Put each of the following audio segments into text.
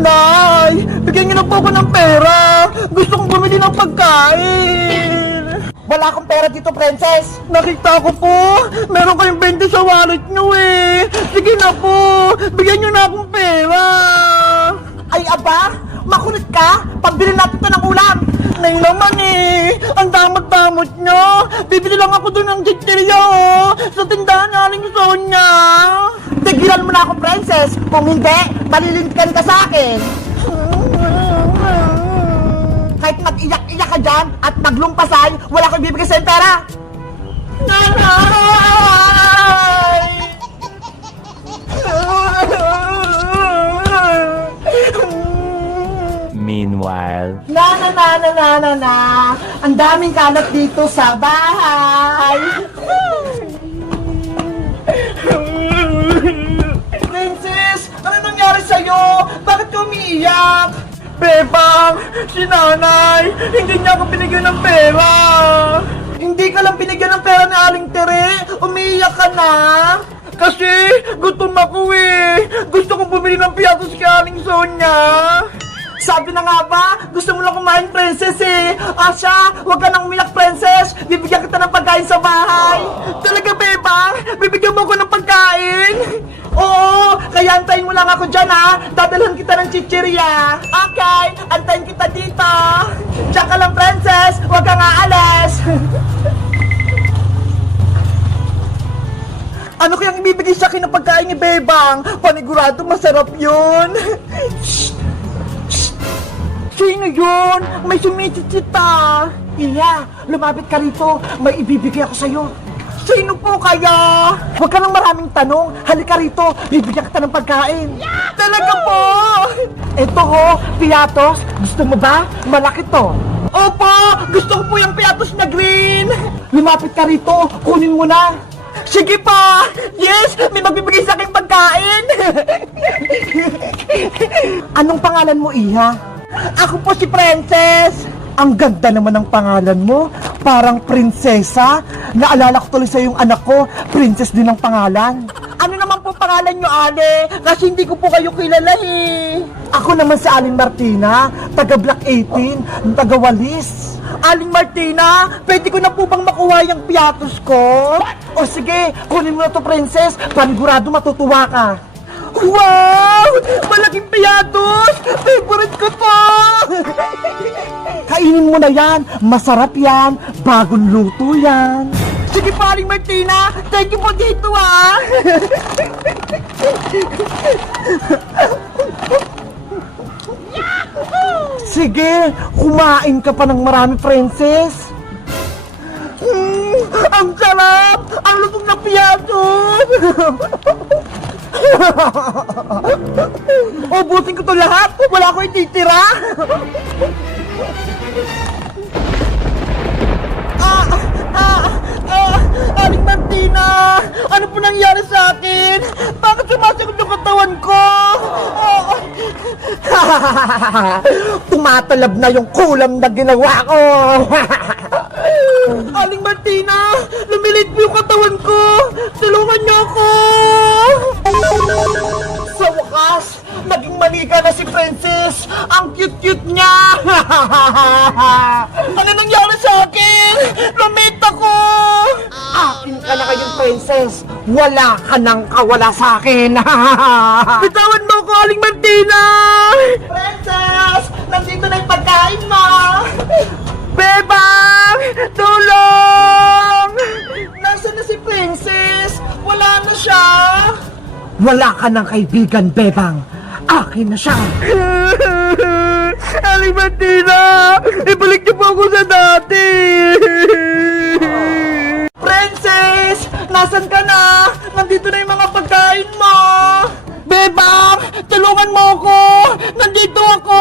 Nay, bigyan niyo na po ako ng pera. Gusto kong bumili ng pagkain. Wala akong pera dito, princess. Nakita ko po, meron kayong 20 sa wallet niyo eh. Sige na po, bigyan niyo na akong pera. Ay, aba, makulit ka. Pambili natin ito ng ulam. Nay naman eh, ang damot-damot niyo. Bibili lang ako doon ng chichirya oh, sa tindahan naling Sonya. Tigilan mo na ako, princess. Kung hindi, malilintikan ka sa akin. Kahit mag-iyak-iyak ka dyan at maglumpasan, wala ko ibibigay sa'yo pera. Nanay! Meanwhile, Na. Ang daming kalat dito sa bahay. Princess, ano nangyari sa'yo? Bakit ka umiiyak? Bebang, si nanay, hindi niya ako binigyan ng pera. Hindi ka lang binigyan ng pera ni Aling Tere, umiiyak ka na. Kasi gutom ako eh. Gusto kong bumili ng piyatos kay Aling Sonya. Sabi na nga ba, gusto mo lang kumain, princess eh. Asya, huwag ka nang umiyak, princess. Bibigyan kita ng pagkain sa bahay. Talaga, Bebang? Bibigyan mo ako ng pagkain? Oo, kaya antayin mo lang ako dyan ha. Dadalhan kita ng chichirya. Okay, antayin kita dito. Diyan ka lang, princess. Huwag kang aalis. Ano kayang ibibigay sa akin ng pagkain ni Bebang? Panigurado masarap yun. Sino yun? May sumisitsita. Iya, lumapit ka rito. May ibibigay ako sa'yo. Sino po kaya? Huwag ka nang maraming tanong. Halika rito, bibigyan kita ng pagkain. Talaga po? Ito ho, piatos. Gusto mo ba? Malaki to. Opo! Gusto ko po yung piatos na green! Lumapit ka rito, kunin mo na. Sige pa! Yes! May magbibigay sa akin pagkain! Anong pangalan mo, Iha? Ako po si Princess! Ang ganda naman ng pangalan mo. Parang prinsesa. Naalala ko tuloy sa yung anak ko. Princess din ang pangalan. Ano naman po pangalan nyo, Ale? Kasi hindi ko po kayo kilala eh. Ako naman si Aling Martina, taga Block 18, taga Walis. Aling Martina, pwede ko na po bang makuha yung piatos ko? O sige, kunin mo na to, princess. Panigurado matutuwa ka. Wow! Malaking piatos! Favorite ko to! Kainin mo na yan. Masarap yan. Bagong luto yan. Sige po, Aling Martina! Thank you po dito ah! Sige, kumain ka pa ng marami, princess. Ang sarap! Ang lutong na piatos! Ubusin ko to lahat! Wala ko ititira! Aling Martina! Ano po nangyari sa akin? Bakit sumasagot yung katawan ko? Tumatalab na yung kulam na ginawa ko. Aling Martina! Lumilit po yung katawan ko! Tulungan niyo ako! Sa wakas, naging manika na si Princess. Ang cute-cute niya. Ano nangyari sa akin? Lumit ako! Akin ka na kayong princess. Wala ka nang kawala sa akin. Bitawan mo ko, Aling Martina! Princess, nandito na yung pagkain mo. Bebang! Tulong! Nasaan na si Princess? Wala na siya. Wala ka ng kaibigan, Bebang. Akin na siya. Aling Martina! Ibalik niyo po ako sa dati! Princess, nasan ka na? Nandito na yung mga pagkain mo. Bebang! Tulungan mo ako! Nandito ako!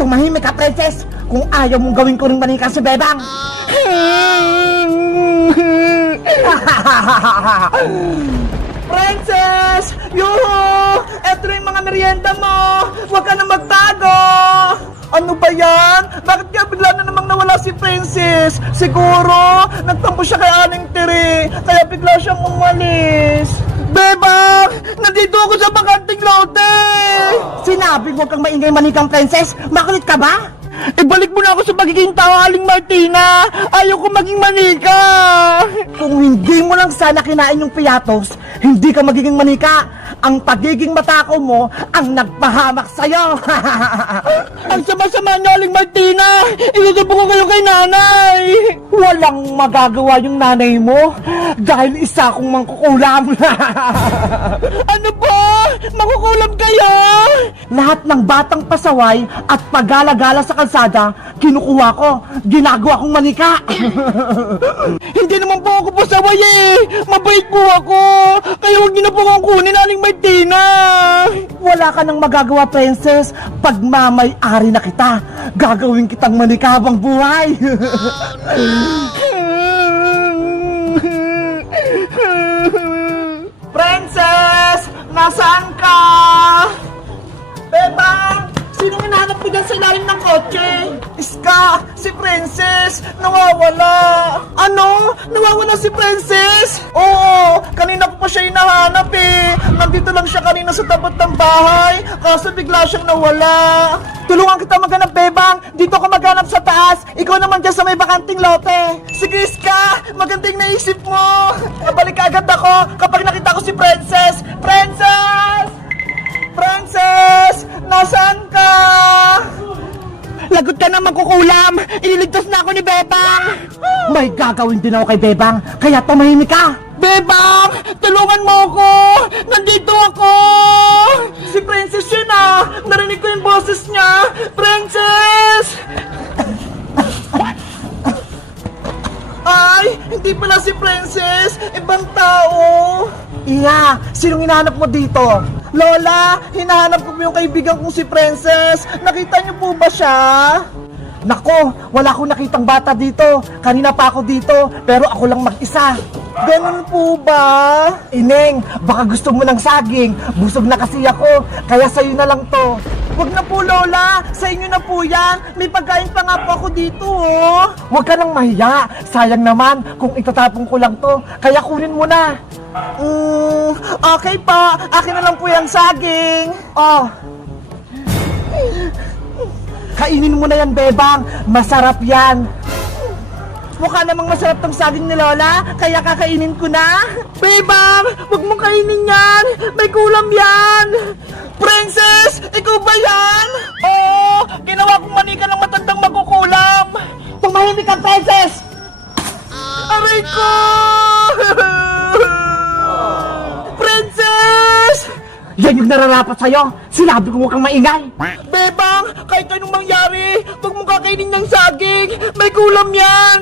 Tumahimik ka, Princess. Kung ayaw mong gawin ko rin manika si Bebang. Princess! Yuhu! Eto na yung mga merienda mo! Huwag ka na magtago! Ano ba yan? Bakit kaya bigla na namang nawala si Princess? Siguro, nagtampo siya kay Aling Tere, kaya bigla siyang umalis. Bebang! Nandito ako sa bakanting lote! Sinabi mo kang maingay manikang princess, makulit ka ba? Ibalik mo na ako sa pagiging tao, Aling Martina! Ayaw ko maging manika! Kung hindi mo lang sana kinain yung piyatos, hindi ka magiging manika. Ang pagiging matakaw mo ang nagpahamak sa'yo. Ang sama-sama niyo, Aling Martina! Isusubo ko kayo kay nanay! Walang magagawa yung nanay mo dahil isa akong mangkukulam. Ano ba? Makukulam kayo? Lahat ng batang pasaway at pagala-gala sa kalsada, kinukuha ko, ginagawa kong manika. Hindi naman po ako pasaway eh! Mabait po ako! Kaya huwag niyo na po akong kunin, Aling Martina! Wala ka nang magagawa, princess. Pagmamay-ari na kita, gagawin kitang manika habang buhay. Princess! Nasaan ka? Bebang! Sinong hinahanap mo dyan sa ilalim ng kotse? Iska! Si Princess! Nawawala! Ano? Nawawala si Princess? Oo! Kanina ko pa siya hinahanap eh! Nandito lang siya kanina sa tapat ng bahay, kaso bigla siyang nawala! Tulungan kita maghanap, Bebang! Dito ka maghanap sa taas! Ikaw naman dyan sa may bakanting lote! Sige, Iska! Magandang naisip mo! Nabalik agad ako kapag nakita ko si Princess! Princess! Princess! Nasaan ka? Lagot ka naman kukulam! Ililigtas na ako ni Bebang! May gagawin din ako kay Bebang, kaya tumahimik ka! Bebang! Tulungan mo ako! Nandito ako! Si Princess yun ah! Narinig ko yung boses niya! Princess! Ay! Hindi pala si Princess! Ibang tao! Iya! Sinong hinahanap mo dito? Lola! Hinahanap ko po yung kaibigan kong si Princess! Nakita niyo po ba siya? Nako! Wala akong nakitang bata dito! Kanina pa ako dito, pero ako lang mag-isa! Ganun po ba? Ineng, baka gusto mo ng saging. Busog na kasi ako, kaya sa'yo na lang to. Huwag na po, Lola. Sa inyo na po yan. May pagkain pa nga po ako dito, oh. Huwag ka nang mahiya. Sayang naman kung itatapon ko lang to. Kaya kunin mo na. Okay pa. Akin na lang po yung saging. Oh. Kainin mo na yan, Bebang. Masarap yan. Mukha namang masarap tong saging ni Lola, kaya kakainin ko na. Bebang, huwag mong kainin yan. May kulam yan. Princess, ikaw ba yan? Oo! Ginawa kong manika ng matandang magkukulam! Tumahimik ka, Princess! Aray ko! Princess! Yan yung nararapat sa'yo. Sinabi ko huwag kang maingay. Bebang, kahit anong mangyari, huwag mong kakainin ng saging! May kulam yan!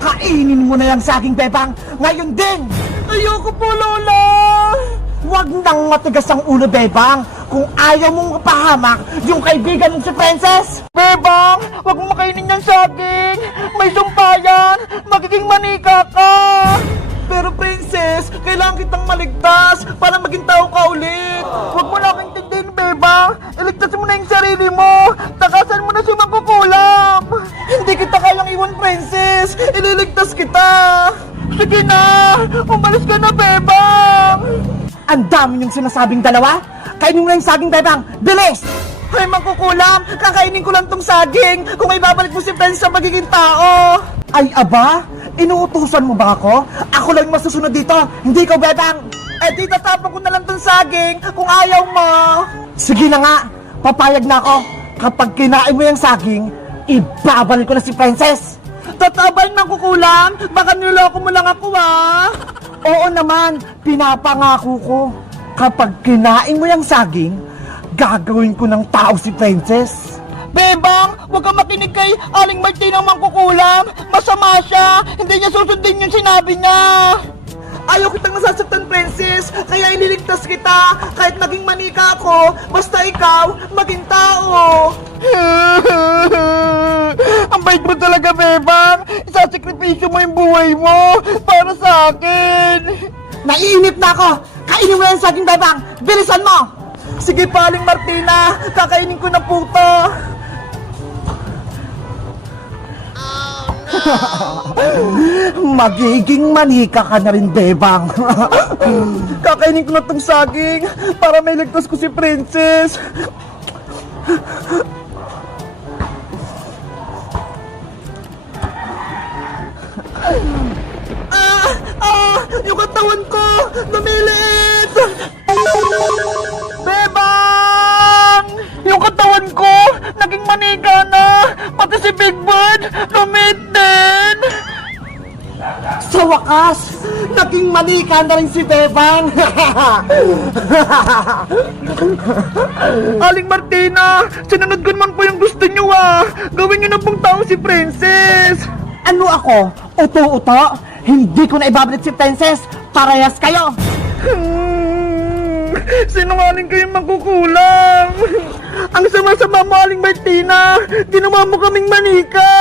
Kainin mo na yung saging, Bebang. Ngayon din. Ayoko po, Lola! Huwag nang matigas ang ulo, Bebang. Kung ayaw mong mapahamak yung kaibigan mong si Princess. Bebang, huwag mong makainin ng saging! May sumpayan! Magiging manika ka! Pero Princess, kailangan kitang maligtas para maging tao ka ulit. Huwag mo na akong intindihin, Bebang! Iligtas mo na yung sarili mo! Takasan mo na si Magkukulam! Hindi kita kayang iwan, Princess. Ililigtas kita. Sige na! Umalis ka na, Bebang! Ang dami niyong sinasabing dalawa. Kainin mo na yung saging, Bebang. Bilis! Ay, Magkukulam! Kakainin ko lang tong saging kung may babalik mo si Princess sa magiging tao! Ay, aba? Inuutusan mo ba ako? Ako lang yung masusunod dito. Hindi ikaw, Bebang. Eh di tatapon ko na lang tong saging kung ayaw mo! Sige na nga. Papayag na ako. Kapag kinain mo yung saging, ibabalik ko na si Princess. Tatabay, Magkukulam! Baka niloko mo lang ako, ah! Oo naman, pinapangako ko. Kapag kinain mo yung saging, gagawin ko ng tao si Princess. Bebang, huwag kang makinig kay Aling Martina Magkukulam! Masama siya! Hindi niya susundin yung sinabi niya! Ayaw kitang nasasaktan, Princess, kaya ililigtas kita. Kahit maging manika ako, basta ikaw, maging tao. Ang bait mo talaga, Bebang! Isasakripisyo mo yung buhay mo para sa akin! Naiinip na ako. Kainin mo yung saging, Bebang. Bilisan mo. Sige pa, Aling Martina! Kakainin ko na po to! Magiging manika ka na rin, Bebang. Kakainin ko na tong saging para may ligtas ko si Princess. Yung katawan ko! Lumiliit! Bebang! Yung katawan ko! Naging manika na! Pati si Big Bird! Lumit din! Sa wakas, naging manika na rin si Bebang. Aling Martina! Sinunod ko naman po yung gusto nyo ah! Gawin nyo na pong tao si Princess! Ano ako? Uto-uto? Hindi ko na ibabalik si Princess. Parehas kayo. Sinungaling kayong magkukulang! Ang sama-sama mo, Aling Martina! Ginawa mo kaming manika!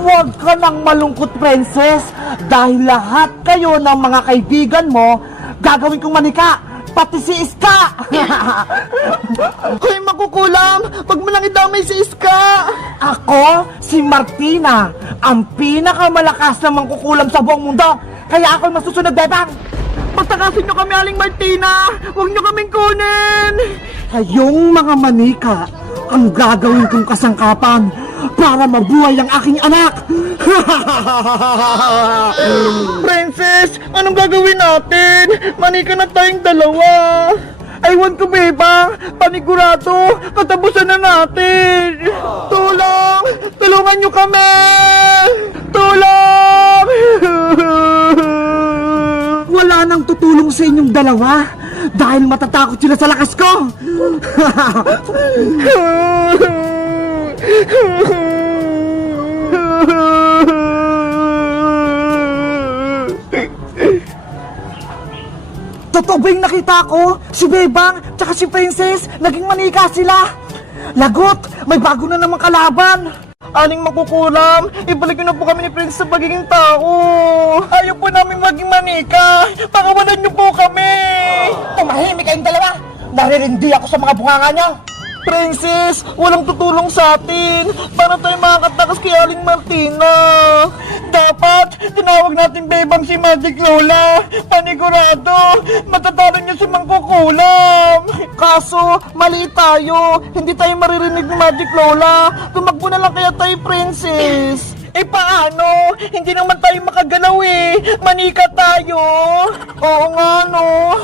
Huwag ka nang malungkot, Princess. Dahil lahat kayo ng mga kaibigan mo, gagawin kong manika. Pati si Iska. Hoy, makukulam! Wag mo lang idamay si Iska! Ako, si Martina, ang pinakamalakas na mangkukulam sa buong mundo. Kaya ako masusunod, Bebang. Pagtakasin nyo kami, Aling Martina! Huwag nyo kaming kunin! Kayong mga manika ang gagawin kong kasangkapan para mabuhay ang aking anak. Princess, anong gagawin natin? Manika na tayong dalawa! Aywan ko, Bebang! Panigurado! Katapusan na natin! Tulong! Tulungan nyo kami! Tulong! Wala nang tutulong sa inyong dalawa dahil matatakot sila sa lakas ko. Totoo ba yung nakita ko? Si Bebang tsaka si Princess, naging manika sila. Lagot, may bago na namang kalaban. Aling makukulam, ibalik nyo na po kami ni Prince sa pagiging tao. Ayaw po namin maging manika. Pakawalan nyo po kami. Tumahimik kayong dalawa. Naririndi ako sa mga bunganga niyo. Princess, walang tutulong sa atin. Paano tayo makakatakas kay Aling Martina? Dapat, tinawag natin Bebang si Magic Lola. Panigurado, matatalo niyo si Mangkukulam. Kaso, mali tayo. Hindi tayo maririnig ni Magic Lola. Tumakbo na lang kaya tayo, Princess. Eh paano? Hindi naman tayo makagalaw eh. Manika tayo. Oo nga no.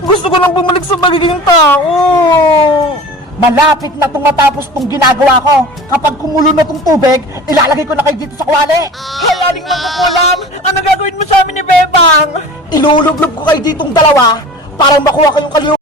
Gusto ko lang bumalik sa magiging tao. Malapit na itong matapos itong ginagawa ko. Kapag kumulo na itong tubig, ilalagay ko na kayo dito sa kuwali. Hayaling Mangkukulam, ano gagawin mo sa amin ni Bebang? Ilulublob ko kayo ditong dalawa para makuha kayong